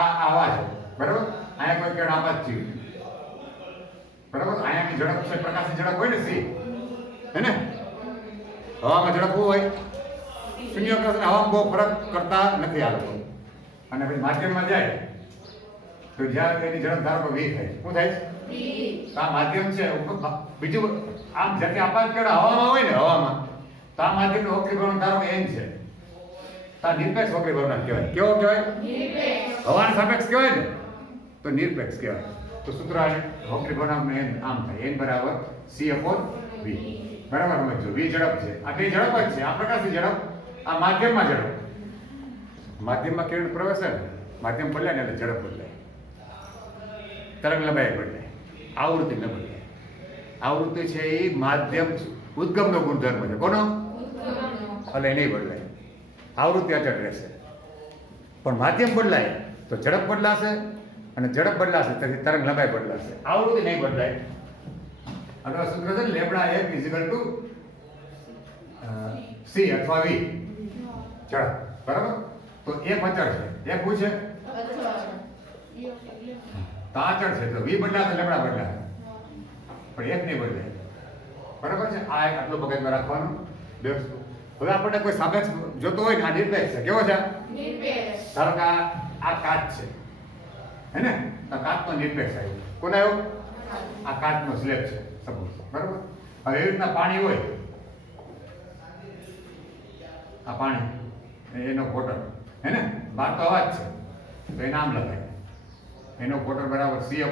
આ આવા છે બરાબર. અહીંયા કોઈ કેળ આવા જ થયું બરાબર. અહીંયાની ઝડપ છે પ્રકાશની ઝડપ હોય ને સી હે ને. હવામાં ઝડપ હોય શૂન્યાવકાશ અને હવામાં બહુ ફરક કરતા નથી આ લોકો. અને પછી માધ્યમમાં જાય તો જ્યાં એની ઝડપ ધારો કે વી થાય શું થાય આ માધ્યમ છે. બીજું આમ જેથી આપાત કેળ હવામાં હોય ને હવામાં તો આ માધ્યમનો વક્રીભવન ધારો કે એન છે તો આ નિરપેક્ષ વક્રીભવન કહેવાય. કેવો કહેવાય? હવાના સાપેક્ષ કહેવાય ને તો નિરપેક્ષ કહેવાય. તો સૂત્ર વક્રીભવન એન આમ થાય n બરાબર c/v. બરાબર સમજો. v ઝડપ છે આ બે ઝડપ જ છે. આ પ્રકાશની ઝડપ આ માધ્યમમાં ઝડપ. માધ્યમમાં કિરણ પ્રવેશે ને માધ્યમ બદલાય ને એટલે ઝડપ બદલાય તરંગ લંબાઈ બદલાય આવૃત્તિ ન બદલાય. આવૃત્તિ છે એ માધ્યમ ઉદ્ગમનો ગુણધર્મ છે. કોનો? એટલે નહીં બદલાય. આવૃત્તિ અચળ રહેશે પણ માધ્યમ બદલાય તો ઝડપ બદલાશે અને ઝડપ બદલાશે તેથી તરંગ લંબાઈ બદલાશે. આવૃત્તિ નહીં બદલાય. અથવા સૂત્ર છે લેમ્બડા f c અથવા v ઝડપ બરાબર. તો f અચળ છે. f શું છે? તો અચળ છે તો v બદલાશે લેમ્બડા બદલાશે પણ f નહીં બદલાય બરાબર છે. આ આટલું મગજમાં રાખવાનું. હવે આપણને કોઈ સાપેક્ષ જોતો હોય ને આ નિરપેક્ષ છે. કેવો છે? ધારો કે આ કાચ છે હે ને. આ કાચનો નિરપેક્ષ આવ્યો. કોને આવ્યો? આ કાચનો સ્લેબ છે સપોઝ બરાબર. હવે એવી રીતના પાણી હોય આ પાણી એનો વોટર હે ને બહાર તો અવાજ છે તો એ નામ લખાય એનો વોટર બરાબર c/v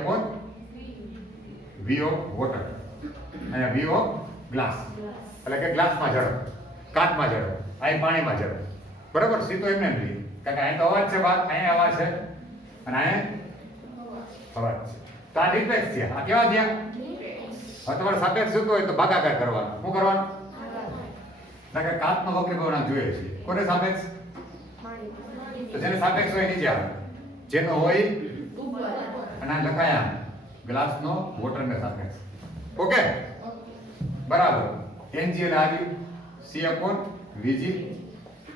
ઓફ વોટર. અહીંયા v ઓફ ગ્લાસ એટલે કે ગ્લાસમાં ઝડપ કાચમાં ઝડપ અહીં પાણીમાં ઝડપ બરાબર. સી તો એમને જ લઈએ કારણ કે અહીં તો અવાજ છે બહાર અહીંયા અવાજ છે અને અહીંયા અવાજ છે તો આ નિરપેક્ષ છે. આ કેવા થયા? હવે તમારે સાપેક્ષ જોતો હોય તો ભાગાકાર કરવાનો. શું કરવાનું? કારણ કે કાચનો વક્રીભવન જોઈએ છે. કોને સાપેક્ષ? તો જેને સાપેક્ષ હોય નીચે આવે જેનો હોય અને આ લખાયા ગ્લાસનો વોટરને સાપેક્ષ. ઓકે બરાબર. એનજીએલ આવ્યું c/vg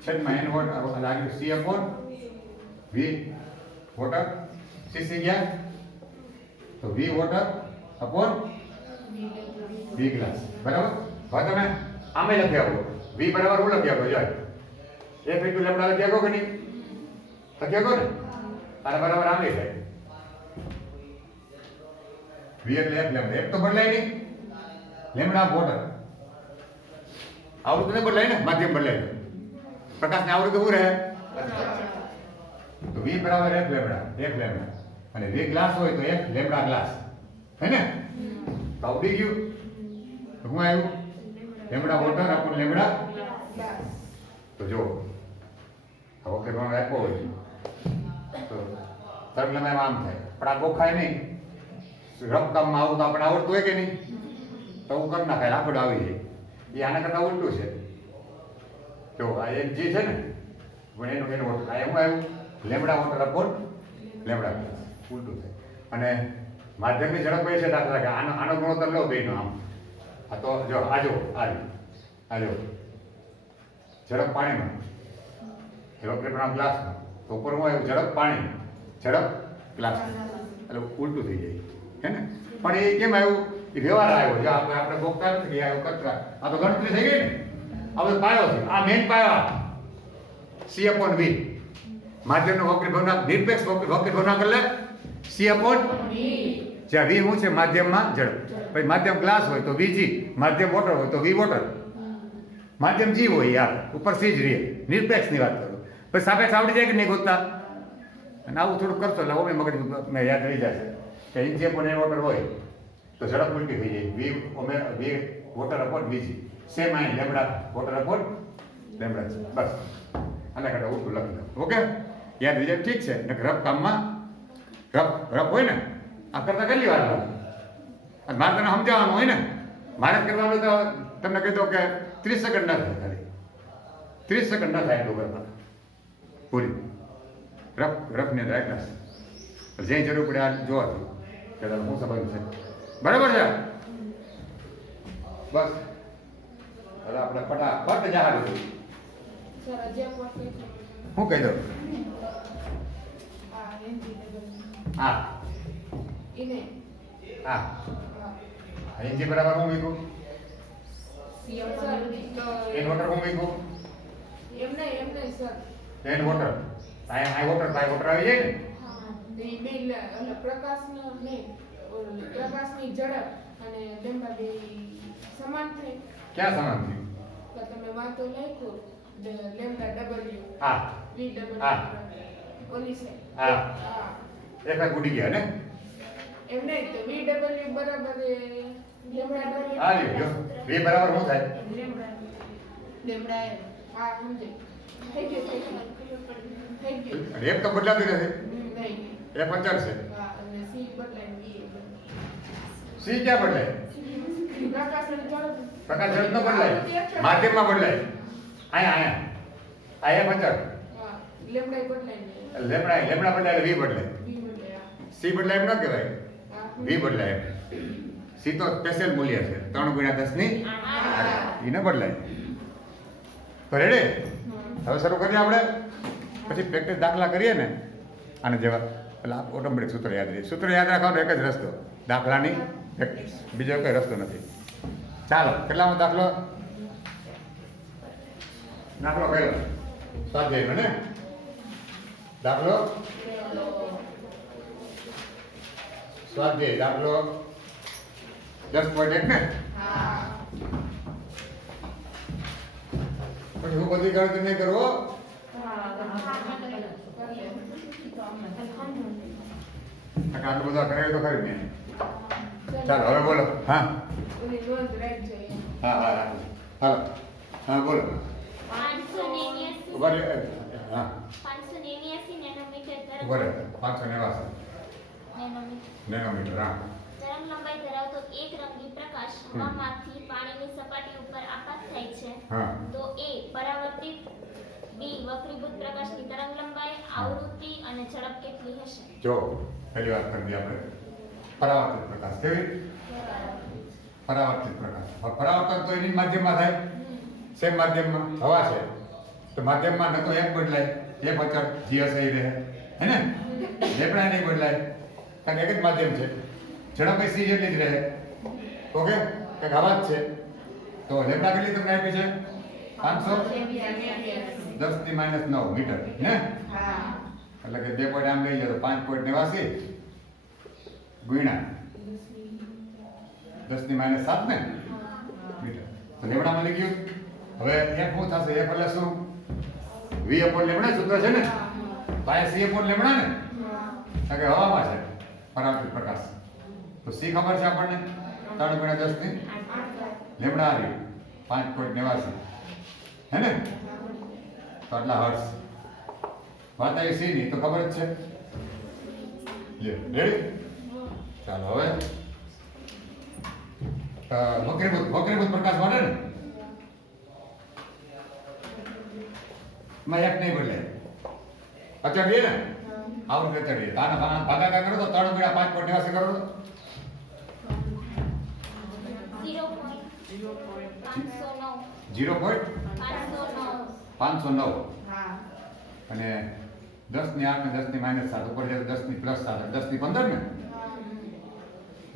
છેદમાં n વોટ આવ્યું c/v વોટર સીસી ગયા તો v water upon v glass બરાબર. હવે તમે આમે લખી આપો v બરાબર હું લખી આપો જાય f * લેમ્બડા લખી આપો કે નહીં? લખી આપો ને આને બરાબર આમે થાય v એટલે f લેમ્બડા. f તો બદલાય નહીં લેમ્બડા વોટર આવૃત્તિ બદલાય ને માધ્યમ બદલાય પ્રકાશની આવૃત્તિ શું રહે? તો v બરાબર f લેમ્બડા અને v ગ્લાસ હોય તો f લેમ્બડા ગ્લાસ હે ને. તો ઉડી ગયું તો શું આવ્યું? લેમ્બડા વોટર અપોન લેમ્બડા તો જો હવે કે પણ આપ્યો હોય તો તરંગ લંબાઈ આમ થાય પણ આ ગોખાય નહીં. રફકામમાં આવું તો આપણે આવડતું હોય કે નહીં તો હું કરી નાખાય આખું આવી જાય. એ આના કરતાં ઉલટું છે. જો આ એક જે છે ને પણ એનું વોટર આ એવું આવ્યું lambda water upon lambda glass ઉલટું થાય. અને માધ્યમની ઝડપ એ છે દાખલા કે આનો ગુણોત્તર લો બેનો આમ આ તો જો આજો ઝડપ પાણીમાં વક્રીભવન ગ્લાસમાં તો ઉપર હું આવ્યું ઝડપ પાણી ઝડપ ગ્લાસ એટલે ઉલટું થઈ જાય હે ને. પણ એ કેમ આવ્યું? એ વ્યવહાર આવ્યો જો આપણે બોકતા નથી આવ્યો કરતા આ તો ગણતરી થઈ ગઈ ને. આ બધો પાયો છે. આ મેઇન પાયો c/v માધ્યમનો વક્રીભવન નિરપેક્ષ વક્રીભવન એટલે c/v જ્યાં v શું છે? માધ્યમમાં ઝડપ. પછી માધ્યમ ગ્લાસ હોય તો vg, માધ્યમ વોટર હોય તો v વોટર, માધ્યમ g હોય યાર ઉપર c જ રહે. નિરપેક્ષની વાત કરું પછી સાપેક્ષ આવડી જાય કે નહીં ગોતતા? અને આવું થોડું કરશો એટલે હવે મગજ મેં યાદ રહી જશે કે અહીં જે પણ એ વોટર હોય તો ઝડપ ઉલટી થઈ જાય v water upon vg same અહીં લેમ્બડા વોટર અપોન લેમ્બડા છે બસ. આના કરતાં ઉલટું લખી દો. ઓકે યાદ રહી જાય ઠીક છે. ને રફ કામમાં રફ હોય ને આ કરતાં કેટલી વાર લાગે? અને મારે તને સમજાવવાનું હોય ને મારે કરવાનું તો તમને કહી દો કે 30 સેકન્ડ ના થાય ખાલી 30 સેકન્ડ ના થાય એટલું કરતા પૂરી રફને રાખ્યા જ્યાં જરૂર પડે આ જોવાથી કે તમે શું સંબંધ છે બરાબર છે બસ. હવે આપણે ફટાફટ જહાજ હું કહી દઉં હા એને હા એનજી બરાબર હું મૂક્યું સર એન વોટર હું મૂક્યું એમ નહીં સર એન વોટર આઈ વોટર આવી જાય ને એ બે પ્રકાશનો નહીં પ્રકાશની ઝડપ અને લેમ્બડા બે સમાન થાય. ક્યાં સમાન થયું તો તમે વાતો લખ્યું લેમ્બડા ડબલ્યુ હા વી ડબલ્યુ હા. ઓલી છે હા. હા એક ભાઈ ઉડી ગયા ને એમ નહીં તો વી ડબલ્યુ બરાબર એ લેમ્બડા ડબલ્યુ હા લ્યો વી બરાબર શું થાય લેમ્બડા હા સમજે થઈ ગયું અને એક તો બદલાતી નથી નહીં એ પંચર છે હા અને સી બદલાય વી સી ક્યાં બદલાય પ્રકાશની ઝડપ પ્રકાશ ઝડપ ન બદલાય માધ્યમમાં બદલાય અહીંયા અહીંયા પંચર હા લેમ્બડા બદલાય ને લેમડા બદલાય વી બદલાય વી બદલાય સી બદલાય એમ ન કહેવાય હા વી બદલાય એમ સી તો સ્પેશિયલ મૂલ્ય છે 3 × 10 ની ઈ ન બદલાય તો રેડી હવે શરૂ કરીએ આપણે પછી પ્રેક્ટિસ દાખલા કરીએ ને આને જેવા પેલા ઓટોમેટિક સૂત્ર યાદ રહે સૂત્ર યાદ રાખવાનો એક જ રસ્તો દાખલાની પ્રેક્ટિસ બીજો કોઈ રસ્તો નથી ચાલો કેટલામો દાખલો પહેલો સ્વાધ્યાયનો ને દાખલો સ્વાધ્યાય દાખલો 10.1 ને હા પછી હું બધી ગણતરી નહીં કરવો આટલું બધા કરાવ્યું તો ખરી ને ચાલો હવે બોલો હા ઓલી નોંધ રાખજો એમ. હા હાલો હા બોલો 589 ઉભા રહે. હા 589 નેનોમીટર ઉભા રહે. તરંગ 589 નેનોમીટર હા તરંગ લંબાઈ ધરાવતો એક રંગી પ્રકાશ હવામાંથી પાણીની સપાટી ઉપર આપાત થાય છે હા તો A પરાવર્તિત B વક્રીભૂત પ્રકાશની તરંગ લંબાઈ આવૃત્તિ અને ઝડપ કેટલી હશે જો પહેલી વાત કરી દઈએ આપણે પરાવર્તિત પ્રકાશ કેવી પરાવર્તિત પ્રકાશ હવે પરાવર્તન તો એની માધ્યમમાં થાય સેમ માધ્યમમાં હવા છે તો માધ્યમમાં ન તો એક બદલાય એક અચળ જી હશે એ રહે હે ને લેપડા નહીં બદલાય કારણ કે એક જ માધ્યમ છે ઝડપ સી જેટલી જ રહે ઓકે કંઈક હવા જ છે તો લેપડા કેટલી તમને આપી છે 510⁻9 મીટર ને હા એટલે કે 2 પોઈન્ટ આમ લઈ જાય તો 5.89 ગુણ્યા 10⁻7 ને મીટર તો લેમડા મળી ગયું હવે f શું થશે f એટલે શું v upon લેમડા સૂત્ર છે ને તો આ c upon લેમડા ને કારણ કે હવામાં છે પરાવર્તિત પ્રકાશ તો c ખબર છે આપણને 3 × 10 ની લેમડા આવી 5.89 હે ને તો આટલા હર્ટ્ઝ વાત આવી સી ની તો ખબર જ છે રેડી ચાલો હવે વક્રીભૂત પ્રકાશ માટે ને માં એક નહીં બદલે અચળ રહે ને આવું અચળ રહે તાના ભાગાકાર કરો તો 3 × 5.89 કરો તો 0.509 509 હા અને 10 ની 8 ને 10 ની -7 ઉપર જાય તો 10 ની +7 10 ની 15 ને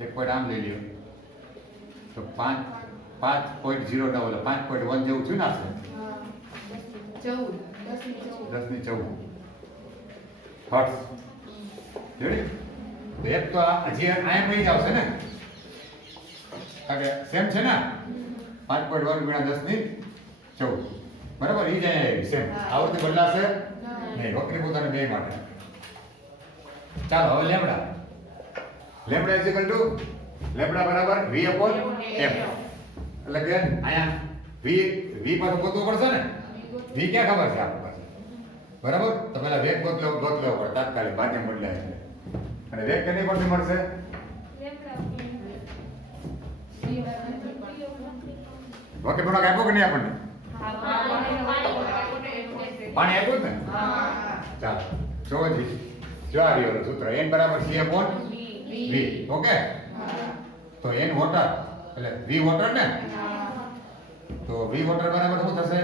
એક પોઈન્ટ આમ લઈ લ્યો તો 5.09 એટલે 5.1 જેવું થયું ના છે 10 ની 14 હર્ટ્ઝ રેડી તો એક તો આ જે આમ નહીં જ આવશે ને કારણ કે સેમ છે ને 5.1 × 10 ની 14 બરાબર ઈ જ અહીંયા સેમ આવૃત્તિ બદલાશે નહીં વક્રીભૂત અને બે માટે ચાલો હવે લેમડા લેમડા બરાબર v upon f એટલે કે અહીંયા v પાછું ગોતવું પડશે ને v ક્યાં ખબર છે આપણી પાસે બરાબર તો પહેલા વેગ ગોતવો પડે તાત્કાલિક માધ્યમ બદલાય એટલે અને વેગ કેની પરથી મળશે વક્રીભૂત આપ્યો કે નહીં આપણને પાણી આપ્યું જ ને ચાલો જો આ રહ્યું સૂત્ર n બરાબર c upon v ઓકે તો n વોટર એટલે v વોટર ને તો v વોટર બરાબર શું થશે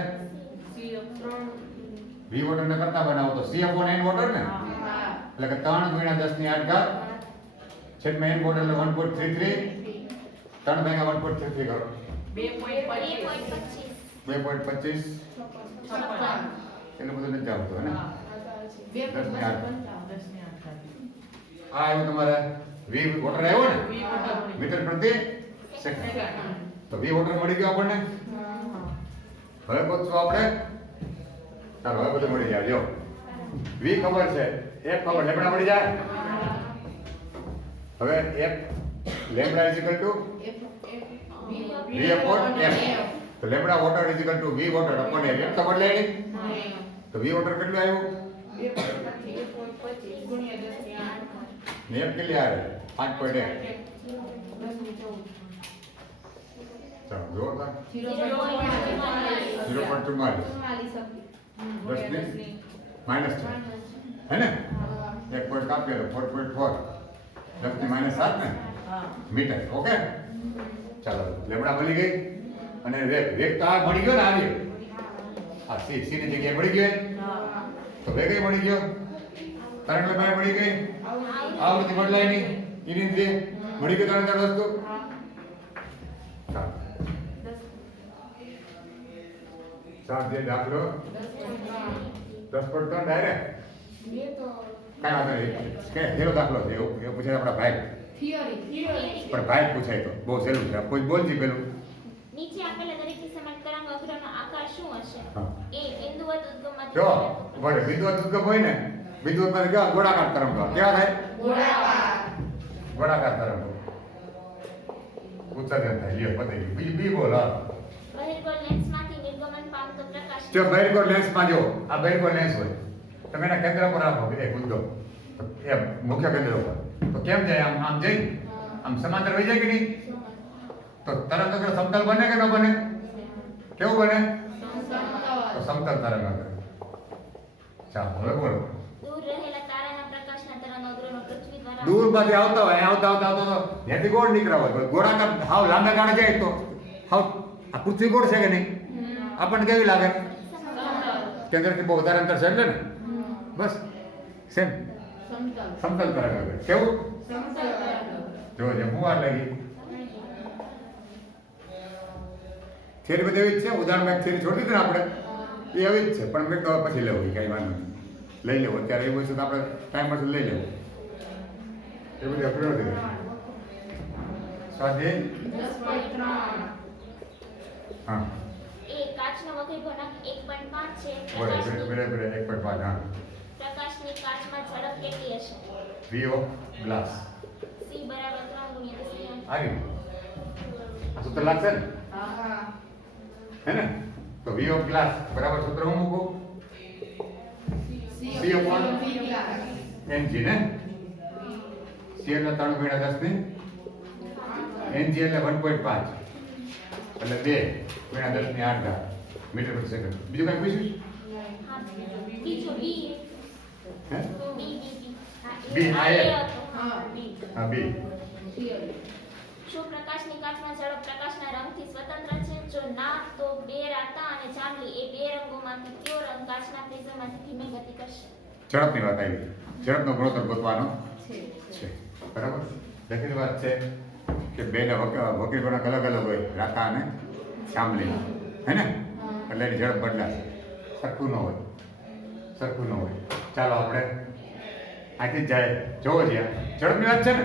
v વોટર ને કરતા બનાવો તો c upon n વોટર ને એટલે કે 3 ગુણ્યા 10 ની 8 ઘાત છેદમાં n બોર્ડ એટલે 1.33 3 ભાગ્યા 1.33 કરો 2.25 2.25 એટલું બધું નથી આવતું હે ને આ આવ્યું તમારે v વોટર આવ્યો ને મીટર પ્રતિ સેકન્ડ તો v વોટર મળી ગયો આપણને હવે પૂછશું આપણે ચાલો હવે બધું મળી જાય જો v ખબર છે f ખબર લેમ્ડા મળી જાય હવે f lambda is equal to v upon f તો lambda water is equal to v water upon f એમ તો બદલાય નહીં તો v વોટર કેટલું આવ્યું 2.25 ગુણ્યા 10 ની 8 ને f કેટલી આવે 5.1 ચાલો જોરદાર 0.44 10 ની માઈનસ છે હે ને એક પોઈન્ટ કાપ્યો 4.4 10 ની માઈનસ 7 ને મીટર ઓકે ચાલો લેમ્ડા મળી ગઈ અને વેગ તો આ મળી ગયો ને આવી આ સી ની જગ્યાએ મળી ગયો તો વેગ મળી ગયો તરંગ લંબાઈ મળી ગઈ આવૃત્તિ બદલાય નહીં એની રીતે મળી ગઈ ત્રણ વસ્તુ ચાલો ચાર જે દાખલો 10.3 ડાયરેક્ટ બે તો કાંઈ વાંધો નહીં કે હેરો દાખલો છે એવું પૂછે આપણા ભાઈ થિયરી પણ ભાઈ પૂછાય તો બહુ સહેલું છે કોઈ બોલજી પેલું નીચે આપેલા દરેક કિસ્સામાં તરંગ અગ્રનો આકાર શું હશે હા. એ બિંદુવત ઉદ્ગમમાંથી જો ભલે વિદ્યુત ઉદ્ગમ હોય ને વિદ્યુત માં કેવા ગોળાકાર તરંગો કેવા થાય ગોળાકાર તરંગો ઉત્સર્જન થાય લ્યો પતાઈ ગયું બી બોલ હા બહિર્ગોળ લેન્સમાંથી નિર્ગમન પામતો પ્રકાશ જો બહિર્ગોળ લેન્સમાં જો આ બહિર્ગોળ લેન્સ હોય તમે એના કેન્દ્ર પર રાખો એક ઉદ્ગમ એ મુખ્ય કેન્દ્ર પર તો કેમ જાય આમ આમ જઈ આમ સમાંતર વહી જાય કે નહીં તો તરંગ અગ્ર સમતલ બને કે ન બને કેવું બને તો સમતલ તરંગ અગ્ર ચાલો હવે બોલો દૂર રહેલા તારાના પ્રકાશના તરંગ અગ્રનો પૃથ્વી દ્વારા દૂર માંથી આવતા હોય આવતા આવતા આવતા તો ત્યાંથી ગોળ નીકળ્યા હોય ગોળાકાર હાવ લાંબા ગાળે જાય તો હાવ આ પૃથ્વી ગોળ છે કે નહીં આપણને કેવી લાગે કેન્દ્રથી બહુ વધારે અંતર છે એટલે ને બસ સેમ સમતલ તરંગ અગ્ર કેવું જો જે હું વાર લાગી થિયરી બધી એવી જ છે ઉદાહરણ એક થિયરી છોડી દીધી ને આપણે એ એવી જ છે પણ મેં તો પછી લેવું કઈ વાંધો નહીં લઈ લેવું અત્યારે એવું છે તો આપણે ટાઈમ મળશે લઈ લેવું એ બધી અઘરું નથી સ્વાધ્યાય 10.3 હા એ કાચનો વક્રી ગુણાંક 1.5 છે બરાબર 1.5 હા પ્રકાશની કાચમાં ઝડપ કેટલી હશે વી ઓફ ગ્લાસ c બરાબર 3 × 10 આવ્યું આ સૂત્ર લાગશે ને હે ને તો વી ઓફ ગ્લાસ બરાબર સૂત્ર હું મૂકું C upon ng ને c એટલે 3 ગુણ્યા 10 ની ng એટલે 1.5 એટલે 2 ગુણ્યા 10 ની 8 ઘાત મીટર પ્રતિ સેકન્ડ બીજું કઈ પૂછ્યું હા બીજો b હે b B, આ એ. હા બી શું પ્રકાશની કાચમાં ઝડપ પ્રકાશના રંગથી સ્વતંત્ર છે જો ના તો બે રાતા અને જાંબલી એ બે રંગોમાંથી કયો રંગ કાચના પ્રિઝમમાંથી ધીમી ગતિ કરશે ઝડપની વાત આવી ઝડપનો ગુણોત્તર ગોતવાનો છે બરાબર દેખીતી વાત છે કે બેના વક્રી ગુણાંક અલગ અલગ હોય રાતા અને જાંબલી હે ને એટલે એની ઝડપ બદલાશે સરખું ન હોય ચાલો આપણે આથી જ જાય જોવો છીએ ઝડપની વાત છે ને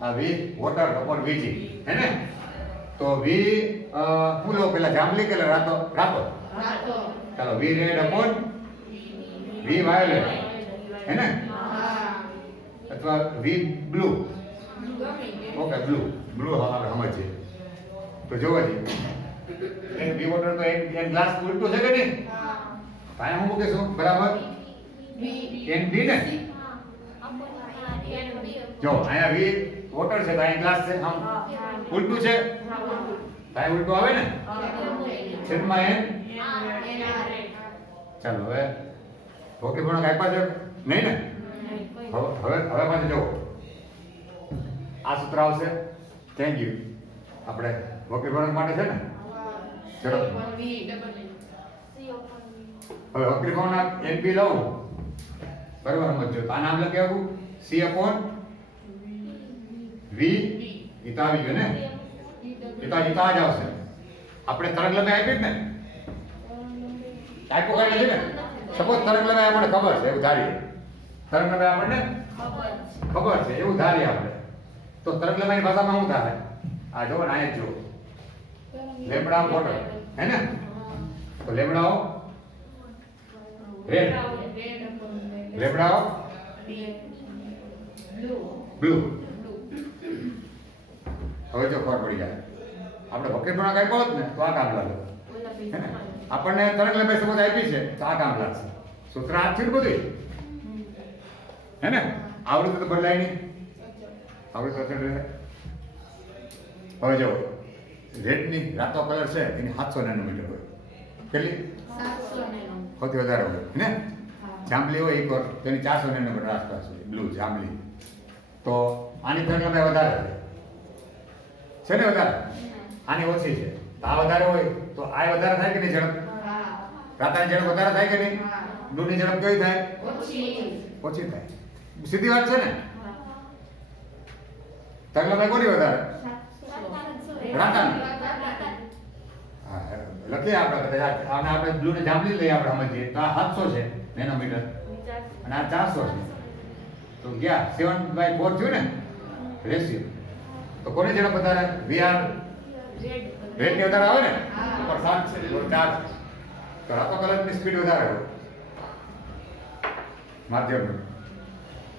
આ વી વોટર અપોન વીજી હે ને તો વી હું લો પેલા જાંબલી કે રાતો ચાલો વી રેડ અપોન વી વાયોલેટ હે ને અથવા વી બ્લુ ઓકે બ્લુ આપણે સમજીએ તો જોવો છીએ એક વી વોટર તો એક ગ્લાસ ઉલટું છે કે નહીં પાયા હું મૂકીશું બરાબર એન બી ને જો અહીંયા વી વોટર છે તો અહીંયા ગ્લાસ છે આમ ઉલટું છે ભાઈ ઉલટું આવે ને છેદમાં એન ચાલો હવે વક્રી ગુણાંક આપ્યા છે નહીં ને હવે પાછું જુઓ આ સૂત્ર આવશે થેન્ક યુ આપણે વક્રી ગુણાંક માટે છે ને ઝડપ હવે વક્રી ગુણાંક NP લઉં બરાબર સમજો. તો આને આમ લખી આવું c upon v. ઈ તો આવી ગયું ને, ઈ તો જ આવશે. આપણે તરંગ લંબાઈ આપી જ ને, આપ્યો કાંઈ નથી ને. સપોઝ તરંગ લંબાઈ આપણને ખબર છે એવું ધારીએ, તરંગ લંબાઈ આપણને ખબર છે એવું ધારીએ આપણે, તો તરંગ લંબાઈની ભાષામાં શું થાય? આ જો ને, અહીંયા જો લેમડા વોટર હે ને, તો લેમડાઓ રેડ, લેમડાઓ બ્લુ. હવે જો ખબર પડી જાય આપણે વક્રીપણા કાંઈ કહો ને તો આ કામ લાગે હે ને. આપણને તરંગ લંબાઈ સમજ આપી છે તો આ કામ લાગશે. સૂત્ર આ છે ને બધું હે ને. આવૃત્તિ તો બદલાય નહીં, આવૃત્તિ અચળ રહે. હવે જો રેડની રાતો કલર છે એની 700 નેનોમીટર હોય. કેટલી? 700 સૌથી વધારે હોય ને. જાંબલી હોય એક તો એની 400 નેનોમીટર આસપાસ હોય, બ્લુ જાંબલી. તો આની તરંગ લંબાઈ વધારે છે ને, વધારે. આની ઓછી છે. તો આ વધારે હોય તો આ વધારે થાય કે નહીં ઝડપ? રાતાની ઝડપ વધારે થાય કે નહીં? બ્લુની ઝડપ કેવી થાય? ઓછી થાય. સીધી વાત છે ને. તરંગ લંબાઈ કોની વધારે? રાતાની. હા, લખીએ આપણે કદાચ આને આપણે બ્લુને જાંબલી લઈએ આપણે સમજીએ તો આ 700 છે નેનોમીટર અને આ 400 છે. તો ગયા 7/4 થયું ને રેશિયો. તો કોની ઝડપ વધારે? વીઆર રેડ ની વધારે આવે ને, ઉપર 7 છે તો 4 છે. તો રાતો કલરની સ્પીડ વધારે હોય માધ્યમની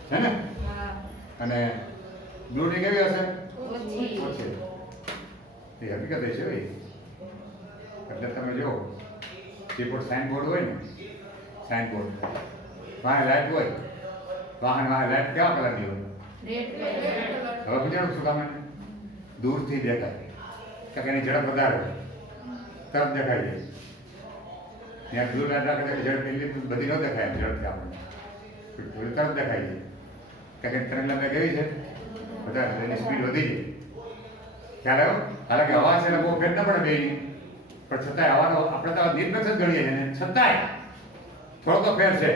છે ને, અને બ્લુ ની કેવી હશે? ઓછી. એ હકીકત છે ભાઈ. એટલે તમે જો કીબોર્ડ સાઇન બોર્ડ હોય ને, સાઇન બોર્ડ વાહ લાઈટ હોય, વાહન લાઈટ કેવા કલરની હોય? હવે બીજાનું શું કામ? દૂરથી દેખાય કે એની ઝડપ વધારે હોય તરત દેખાય જાય. ત્યાં બ્લુ લાઈટ રાખે તો ઝડપ એટલી બધી ન દેખાય ઝડપથી આપણને, તરત દેખાય જાય કે તરંગ લંબાઈ કેવી છે? વધારે, એની સ્પીડ વધી જાય. ખ્યાલ આવ્યો? હાલાકે હવા છે એટલે બહુ ફેર ન પડે બેયની, પણ છતાંય હવાનો આપણે તો નિરપેક્ષ જ ગણીએ છીએ ને, છતાંય થોડો તો ફેર છે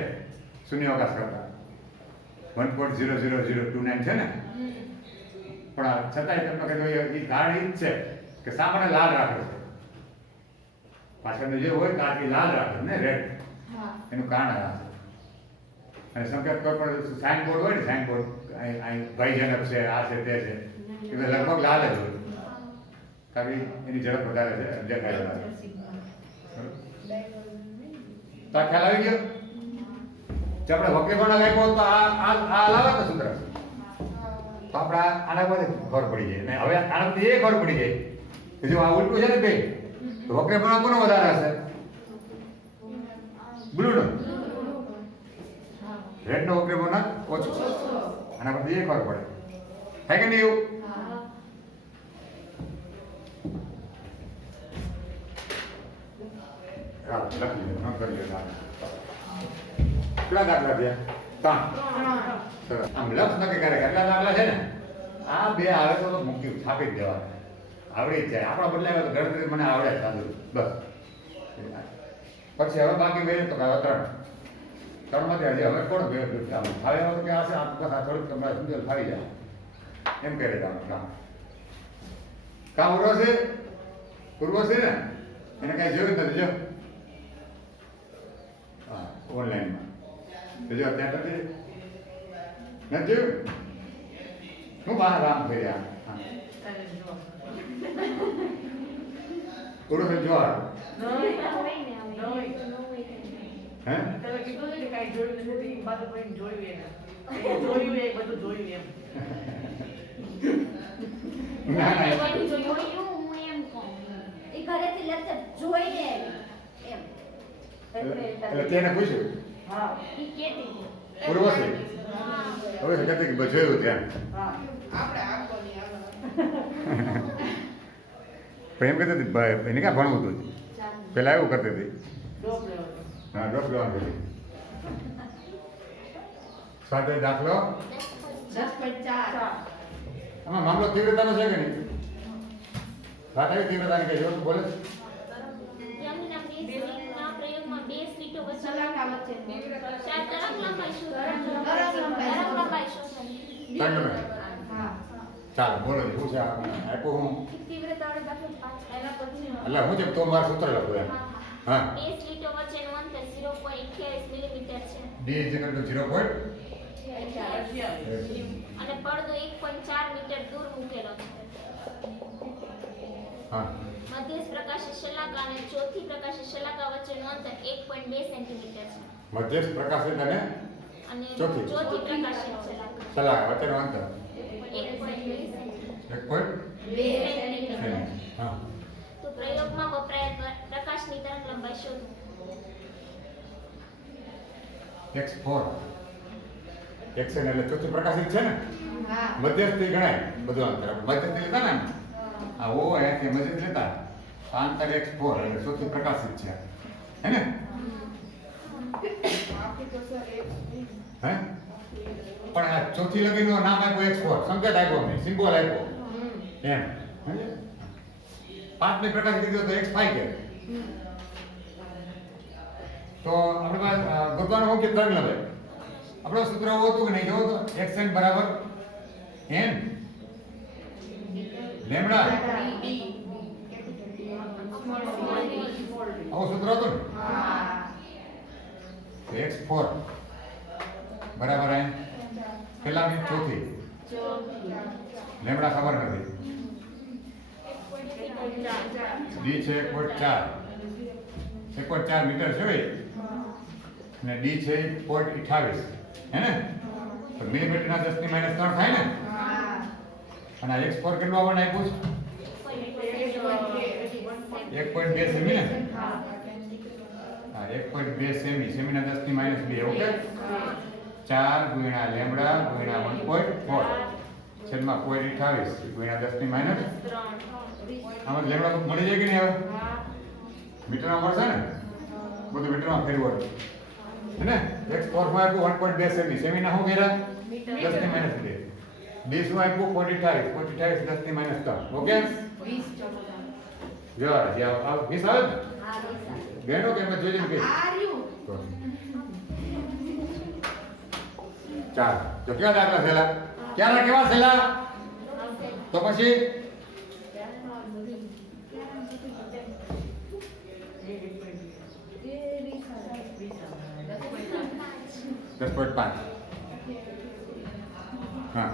શૂન્યાવકાશ કરતા. 1.00029 છે ને, પણ છતાંય તમને કહેતો એ ધાર એ જ છે કે શા માટે લાલ રાખે છે? પાછળનું જે હોય કાચી લાલ રાખે ને, રેડ, એનું કારણ આ છે. અને સંકેત કોઈ પણ સાઇન બોર્ડ હોય ને, સાઇન બોર્ડ અહીં ભયજનક છે, આ છે, તે છે, એ લગભગ લાલ જ હોય, કારણ કે એની ઝડપ વધારે છે, દેખાય વધારે. તો આ ખ્યાલ આવી ગયો? જો આપણે વક્રીપણા લાગ્યો તો આ લાવે તો સૂત્ર તો આપણે આના પર ખબર પડી જાય. ને હવે આનાથી એ ખબર પડી જાય કે જો આ ઉલટું છે ને બે, તો વક્રીપણા કોનો વધારે હશે? બ્લુનો. રેડનો વક્રીપણા ઓછો. આના પરથી એ ખબર પડે. થાય કે નહીં એવું? હા, લખી લો, ન કરી લો. કેટલા દાખલા થયા? 3. સરસ. આમ લક્ષ નક્કી કરે કેટલા દાખલા છે ને, આ બે આવે તો મૂકી છાપી જ દેવા, આવડી જ જાય. આપણા બદલાય તો ગણતરી મને આવડે જ સાદું બસ. પછી હવે બાકી બે તો હવે 3 માંથી હજી હવે કોણ બે ફાવે તો કે હશે આ થોડુંક તમારે સમજણ ફાવી જાય એમ કરે કામ. કામ પૂર્વ છે ને, એને કઈ જોયું નથી. જો હા, ઓનલાઈનમાં જો ત્યાં નથી જોયું. હું બહાર રામ કર્યા પૂરો જોવા હે તમે કીધું ને કે કાંઈ જોયું નથી, બાજુ પડીને જોયું એને. જોયું એ બધું જોયું એમ. ના ના એ ઘરેથી લેક્ચર જોઈને એમ એટલે તેને પૂછ્યું હા ઈ કેતી પૂર્વ છે હવે છે કહેતી કે બસ જોયું ત્યાં હા આપણે આપવાની આવે. પણ એમ કહેતી હતી ભાઈ એને ક્યાં ભણવું હતું પેલા એવું કરતી હતી. ડોપ લેવાનો. હા, ડ્રોપ લેવાનું હતી. સાથે દાખલો 10.4 આમાં મામલો તીવ્રતાનો છે કે નહીં? વાત આવી તીવ્રતાની કઈ જોતું બોલે છે? યમુના બે સ્લીટના પ્રયોગમાં બે સ્લીટો વચ્ચે સલાહકાર વચ્ચે ચાર તરંગ લંબાઈ લંબાઈ શું તરંગ લંબાઈ શું થાય? તરંગ લંબાઈ. હા ચાલો બોલો શું છે આપ્યું હું તીવ્રતાવાળો દાખલો 5 એના પછી એટલે હું છે તો મારું સૂત્ર લખું એમ હા બે સ્લીટો વચ્ચેનું અંતર 0.28 મિલીમીટર છે d is equal to 0. અને પડદો 1.4 મીટર દૂર મૂકેલો છે. હા મધ્યસ્થ પ્રકાશી શલાકા અને ચોથી પ્રકાશી શલાકા વચ્ચેનું અંતર 1.2 સેન્ટીમીટર છે મધ્યસ્થ પ્રકાશિત અને અને ચોથી. ચોથી પ્રકાશી શલાકા સલાહ વચ્ચેનું અંતર 1.2 સેન્ટીમીટર. 1.2 હા તો પ્રયોગમાં વપરાયેલ પ્રકાશની તરંગ લંબાઈ શોધો. x4 xn એટલે ચોથી પ્રકાશિત છે ને હા મધ્યસ્થી ગણાય બધું અંતર આપણે મધ્યસ્થી લેતા ને આ ઓ અહીંયાથી મધ્યસ્થ લેતા આ અંતર x4 એટલે ચોથી પ્રકાશિત છે હે ને બાકી તો સર એક હે પણ આ ચોથી લગીનું નામ આપ્યું x4 સંકેત આપ્યો મેં સિમ્બોલ આપ્યો એમ સમજે? પાંચમી પ્રકાશિત કીધું તો x5 કે તો આપણે પાસે ગોતવાનું શું કે તરંગ લંબાઈ આપણો સૂત્ર એવું હતું કે નહીં જોવો તો xn બરાબર n લેમ્ડા આવું સૂત્ર હતું ને x4 બરાબર n કેટલાની ચોથી લેમ્ડા ખબર નથી d છે 1.4 મીટર છે ભાઈ અને d છે 0.28 હે ને તો મિલીમીટર ના 10 ની -3 થાય ને અને આ x4 કેટલું આપણને આપ્યું છે 1.2 સેમી ને હા 1.2 સેમી સેમી ના 10 ની -2 ઓકે 4 ગુણ્યા લેમ્ડા ગુણ્યા 1.4 છેદમાં 0.28 ગુણ્યા 10 ની -3 આમાં લેમ્ડા મળી જાય કે નહીં હવે મીટરમાં મળશે ને બધું મીટરમાં ફેરવું હે ને x4 માં આપ્યું 1.2 સેમી સેમી ના શું કર્યા 10 ની -2 d શું આપ્યું 0.28 10 ની -3 ઓકે જો આ વીસ આવે ને બેનો કે મેં જોઈ લીધું ચાલ તો કેવા દાખલા થયેલા ક્યારે કેવા થયેલા તો પછી દસ પોઈન્ટ પાંચ હા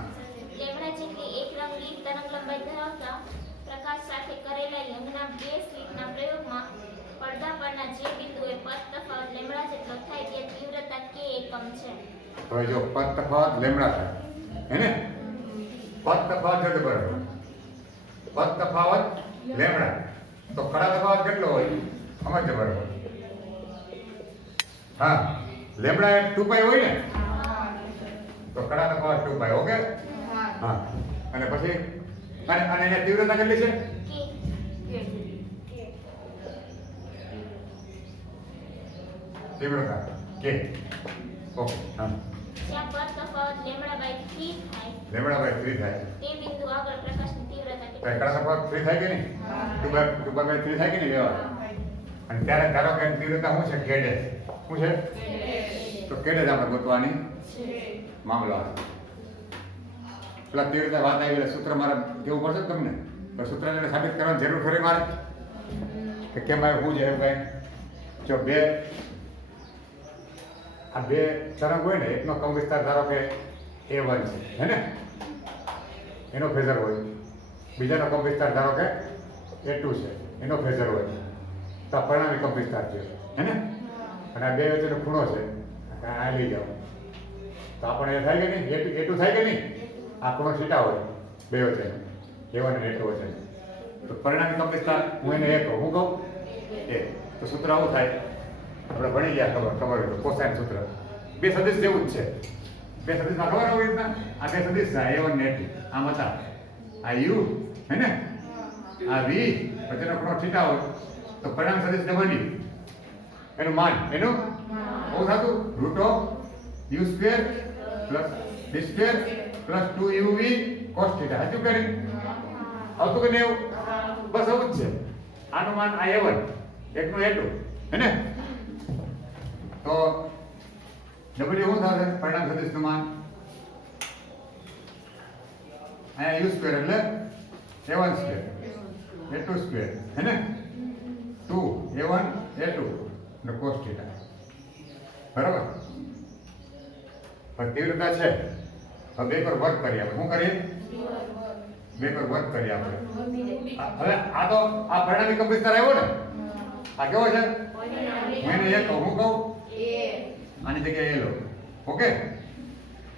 લેમ્ડા જેટલી એક રંગીન તરંગ લંબાઈ ધરાવતા પ્રકાશ સાથે કરેલા યંગના બે સ્લિટના પ્રયોગમાં પડદા પરના જે બિંદુએ પથ તફાવત લેમ્ડા જેટલો થાય તે તીવ્રતા k એકમ છે. હવે જો પદ તફાવત લેમ્ડા થાય હે ને પદ તફાવત છે બરાબર પદ તફાવત લેમ્ડા તો કડા તફાવત કેટલો હોય સમજજો બરાબર હા લેમ્ડા એ 2π હોય ને તો કડા તફાવત 2π ઓકે હા અને પછી અને એની તીવ્રતા કેટલી છે તીવ્રતા કે ઓકે હા જ્યાં પદ તફાવત λ/3 થાય લેમ્ડા બાય 3 થાય તે બિંદુ આગળ પ્રકાશની તીવ્રતા તો કેટલી કડા તફાવત 3 થાય કે નહીં 2/3 થાય કે નહીં વ્યવહાર અને ત્યારે ધારો કે એની તીવ્રતા શું છે કેડે શું છે તો કેડે જ આપણે ગોતવાની મામલો આવે પેલા તીવ્રતા વાત આવી એટલે સૂત્ર મારે કેવું પડશે ને તમને તો સૂત્રને સાબિત કરવાની જરૂર ખરી મારે કે કેમ આવે શું છે એવું કાંઈ જો આ બે તરંગ હોય ને એકનો કમ વિસ્તાર ધારો કે A1 છે હે ને એનો ફેઝર હોય બીજાનો કમ વિસ્તાર ધારો કે A2 છે એનો ફેઝર હોય તો આ પરિણામી કમ વિસ્તાર છે હે ને અને આ બે વચ્ચેનો ખૂણો છે આ લઈ જાઓ તો આપણે એ થાય કે નહીં A2 થાય કે નહીં આ ખૂણો થીટા હોય બે વચ્ચેનો A1 અને A2 વચ્ચે તો પરિણામી કમ વિસ્તાર હું એને એ કહું હું કહું એ તો સૂત્ર આવું થાય આપણે ભણી ગયા ખબર હોય તો કોસાઇન સૂત્ર બે સદિશ જેવું જ છે બે સદિશમાં ખબર હોય રીતના આ બે સદિશ છે A1 ને A2 આમ હતા આ u હે ને આ v વચ્ચેનો ખૂણો થીટા હોય તો પરિણામ સદિશ બની એનું માન એનું શું થતું √u² + d² + 2uv cos θ સાચું કરી આવતું કે નહીં બસ આવું જ છે આનું માન આ A1 એકનું A2 હે ને તો ડબલ્યુ શું થશે પરિણામ સદિશનું માન અહીંયા યુ સ્ક્વેર એટલે a1 સ્ક્વેર a2 સ્ક્વેર હે ને 2 a1 a2 ને cos થીટા બરાબર પણ તીવ્રતા છે હવે બે પર વર્ક કરીએ આપણે શું કરીએ બે પર વર્ક કરીએ આપણે હવે આ તો આ પરિણામી કંપ વિસ્તાર આવ્યો ને આ કેવો છે હું એને એક હું કહું આની જગ્યાએ એ લો ઓકે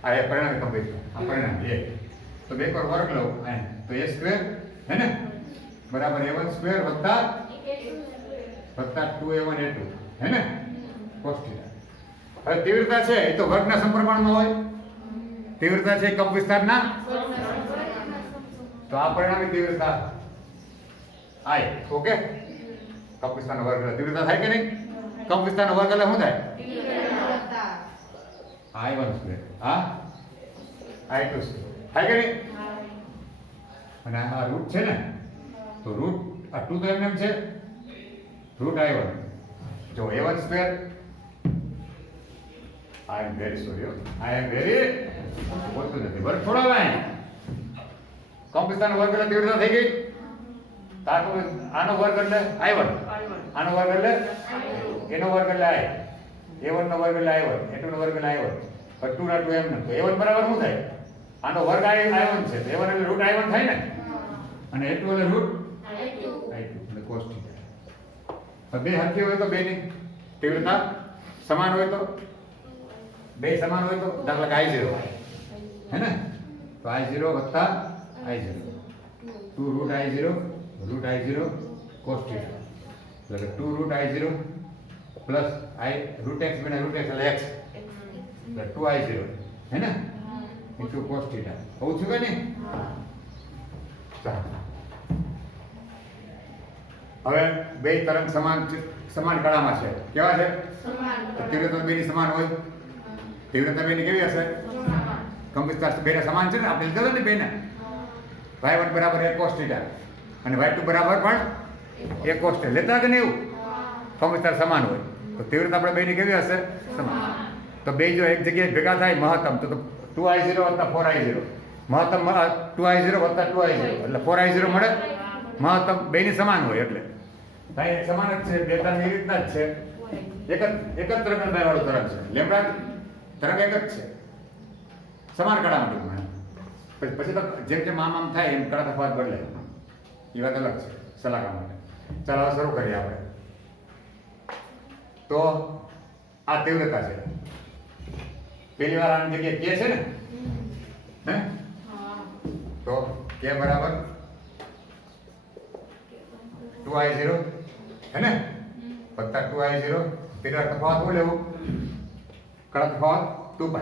આ એ પરિણામી કંપ વિસ્તાર આ પરિણામ એ તો બે પર વર્ગ લો તો a સ્ક્વેર હે ને બરાબર a1 સ્ક્વેર વત્તા 2a1 a2 હે ને cos થીટા હવે તીવ્રતા છે એ તો વર્ગના સમપ્રમાણમાં હોય તીવ્રતા છે કંપ વિસ્તારના તો આ પરિણામી તીવ્રતા I ઓકે કંપ વિસ્તારનો વર્ગ એટલે તીવ્રતા થાય કે નહીં કંપ વિસ્તારનો વર્ગ એટલે શું થાય I1 સ્ક્વેર હા I2 સ્ક્વેર થાય કે નહીં અને આ રૂટ છે ને તો રૂટ આ 2 તો એમ છે રૂટ I1 જો a1 square I am very sorry I am very બોલતું નથી વર્ગ થોડા વાય કંપ વિસ્તારનો વર્ગ એટલે તીવ્રતા થઈ ગઈ તાતો આનો વર્ગ એટલે I1 આનો વર્ગ એટલે એનો વર્ગ એટલે I a1 નો વર્ગ એટલે I1 a2 નો વર્ગ એટલે I1 પણ 2 ના 2 એમ ન તો a1 બરાબર શું થાય આનો વર્ગ I1 છે તો a1 એટલે રૂટ I1 થાય ને અને a2 એટલે રૂટ I2 એટલે cos થીટા હવે બે હરખી હોય તો બેની તીવ્રતા સમાન હોય તો બે સમાન હોય તો દાખલા કે I0 હે ને તો I0 વત્તા I0 2 root I0 cos theta એટલે કે 2 root I0 plus I root x બને રૂટ x એટલે x એટલે 2I0 હે ને ઇન્ટુ cos થીટા હોવું છું કે નહીં ચાલો હવે બે તરંગ સમાન કળામાં છે કેવા છે તીવ્રતા બેની સમાન હોય તીવ્રતા બેની કેવી હશે કંપ વિસ્તાર બેને સમાન છે ને આપણે લીધા ને બેને y1 બરાબર a cos થીટા અને y2 બરાબર પણ a cos થીટા લેતા કે નહીં એવું કંપ વિસ્તાર સમાન હોય તો તીવ્રતા આપણે બેની કેવી હશે સમાન તો બે જો એક જગ્યાએ ભેગા થાય મહત્તમ તો 2I0 વત્તા 4I0 મહત્તમ 2I0 વત્તા 2I0 એટલે 4I0 મળે મહત્તમ બેની સમાન હોય એટલે અહીં સમાન જ છે બે તરંગ એ રીતના જ છે એક જ તરંગલંબાઈ વાળું તરંગ છે લેમ્બડા તરંગ એક જ છે સમાન કળામાં ટૂંકમાં પછી તો જેમ જેમ આમ થાય એમ કળા તફાવત બદલે એ વાત અલગ છે સલાહકાર માટે ચાલો હવે શરૂ કરીએ આપણે તો આ તીવ્રતા છે પહેલી વાર આની જગ્યાએ કે છે ને હે તો કે બરાબર 2I0 है ना वत्ता 2I0 तेरा तफावत हो लेવું કડા તફાવત 2π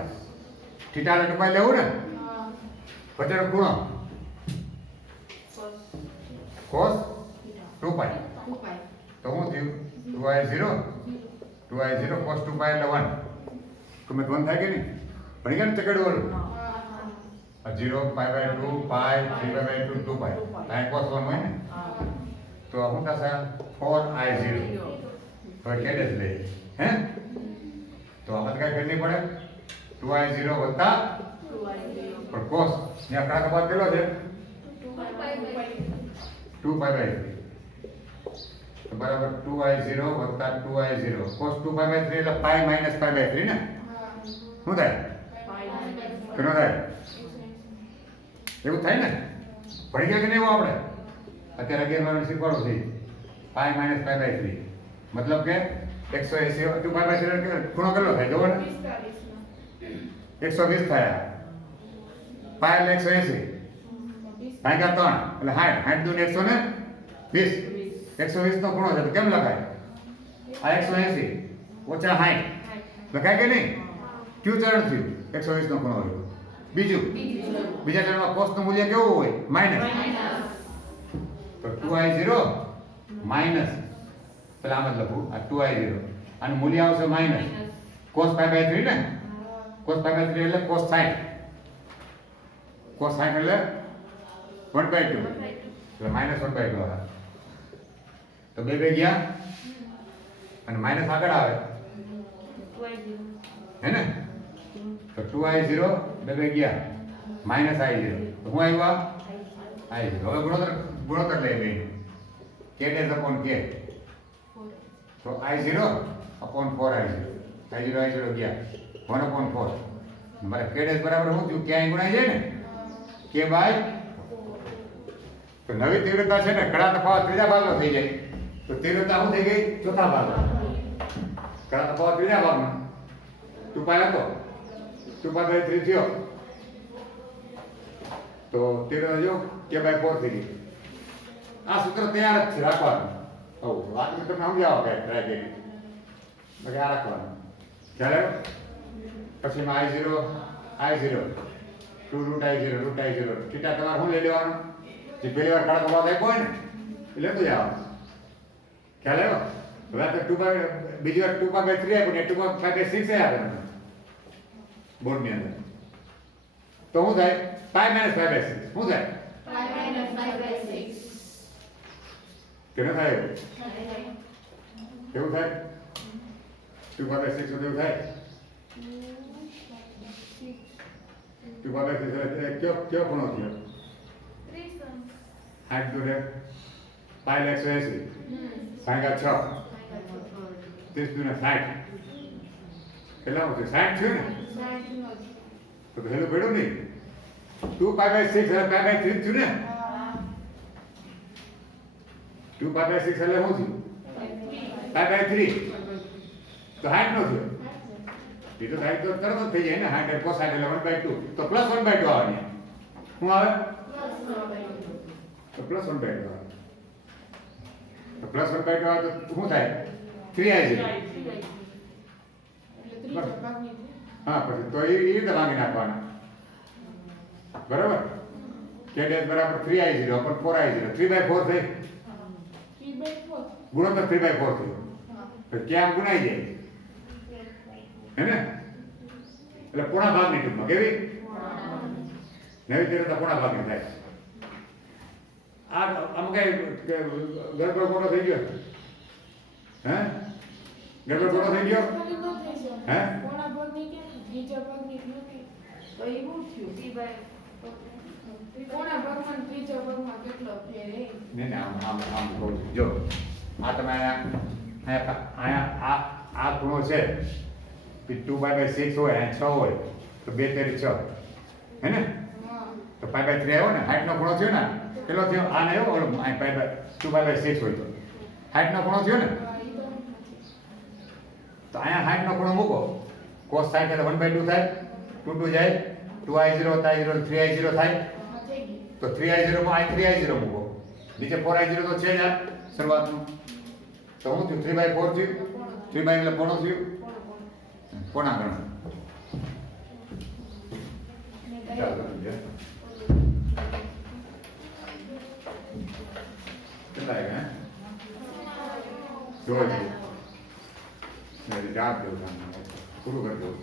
થીટા ને 2π લેવું ને વચ્ચેનો ખૂણો cos 2π તો હું થયું 2I0 cos 2π એટલે 1 તો મેં 1 થાય કે નહીં ભણી ગયા ને ચકડું વાળું 0 π/2 π 3/2 2π આ cos 1 હોય ને તો હું થશે 4I0 તો કેડે જ લે હે તો આમાં કઈ કરવી પડે 2I0 વત્તા પર cos ને આ કાકા બાદ કેટલો છે 2π/3 તો બરાબર 2I0 વત્તા 2I0 cos 2π/3 એટલે π - π/3 ને શું થાય કેટલો થાય એવું થાય ને પડી ગયા કે નહીં આપણે અત્યારે 11 માં શીખવાડો છે π - π/3 મતલબ કે 180 2π/3 ખૂણો કેટલો થાય જોવો ને 120 થાય π એટલે 180 ભાગ્યા 3 એટલે 60 60 દૂને 120 120 નો ખૂણો છે તો કેમ લખાય આ 180 ઓછા 60 લખાય કે નહીં કયું ચરણ થયું 120 નો ખૂણો હોય બીજા ચરણમાં cos નું મૂલ્ય કેવું હોય માઈનસ તો 2I0 માઈનસ પેલા આમ જ લખું આ 2I0 આનું મૂલ્ય આવશે માઈનસ cos π/3 ને cos π/3 એટલે cos 60 એટલે 1/2 એટલે -1/2 આવે તો બે ગયા અને માઈનસ આગળ આવે હે ને તો 2i0 બે ગયા માઇનસ i0 તો હું આવ્યું i0 હવે ગુણોત્તર લઈ લઈએ k ડેશ અપોન k તો i0 અપોન 4i0 i0 ગયા 1 અપોન 4 મારે k ડેશ બરાબર શું થયું ક્યાંય ગુણાઈ જાય ને k બાય તો નવી તીવ્રતા છે ને ઘણા તફાવત ત્રીજા ભાગમાં થઈ જાય તો તીવ્રતા શું થઈ ગઈ ચોથા ભાગમાં ઘણા તફાવત ત્રીજા ભાગમાં 2 પાઈ હતો 2 પાઈ બાય 3 થયો તો તીવ્રતા જો k બાય 4 થઈ ગઈ આ સૂત્ર તૈયાર જ છે રાખવાનું વાત મેં તમને સમજાવો કે ટ્રાય કરી બાકી આ રાખવાનું ચાલે પછી એમાં i0 2 રૂટ i0 થીટા તમારે શું લઈ લેવાનું જે પહેલી વાર કાળા કપાત આપ્યો હોય ને એ લેતું જવાનું ખ્યાલ આવ્યો હવે તો 2 બાય બીજી વાર 2 બાય 3 આપ્યું ને 2 બાય 6 આપે બોર્ડની અંદર તો શું થાય 5 - 5/6 શું થાય 5 - 5/6 કેવું થાય કેવું થાય 2 બાય 6 એવું થાય 2 બાય 6 કયો ખૂણો થયો 8 જોડે 5/180 ભાગ્યા 6 30 × 60 કેટલા થયું 60 થયું ને તો પહેલું પડ્યું નહીં 2 બાય 6 એટલે 5/3 થયું ને 2 બાય 6 એટલે શું થયું 5/3 તો 60 નો થયો એ તો થાય તો તરત જ થઈ જાય ને 60 cos 60 એટલે 1/2 તો પ્લસ 1/2 આવે શું આવે તો પ્લસ 1/2 આવે તો પ્લસ 1/2 આવે તો શું થાય 3i0 એટલે ત્રીજા ભાગની છે. હા પછી તો એ રીતે ભાગી નાખવાના બરાબર k ડેશ બરાબર 3i0 ઉપર 4i0 3/4 થઈ 3/4 ગુણોત્તર 3/4 થયો તો ક્યાં ગુણાઈ જાય હે ને એટલે પોણા ભાગની ટૂંકમાં કેવી નવી તીવ્રતા પોણા ભાગની થાય આમ કઈ ગરબડ મોટો થઈ ગયો હે ગરબડ મોટો થઈ ગયો ખાલી ન થઈ શકે. હે? પોણા ભાગની કેમ? ત્રીજા ભાગની નથી. તો એ શું થયું પોણા ભાગમાં ને ત્રીજા ભાગમાં કેટલો ફેર હે? નહીં ને આમ કહું છું જો આ તમે અહીંયા આ ખૂણો છે 2 બાય 6 હોય અને 6 હોય તો 2 તેરી 6 હે ને હા. તો 5/3 આવ્યો ને 60 નો ખૂણો થયો ને કેટલો થયો આ ને આવ્યો ઓલો 2 બાય 6 હોય તો 60 નો ખૂણો થયો ને હા, ઈ તો તો અહીંયા 60 નો ખૂણો મૂકો cos 60 એટલે 1/2 થાય 2 2 જાય 2i0 i0 3i0 થાય હા, થઈ ગઈ. તો 3i0 માં i 3i0 મૂકો નીચે 4i0 તો છે જ આ શરૂઆતનું તો હું થયું 3/4 થયું 3 બાય એટલે પોણો થયું પોણા ગણો ને ચાલો ડાયરેક્ટ કેટલા આવ્યા જોઈ જવાબ દેવું પૂરું કરી દઉં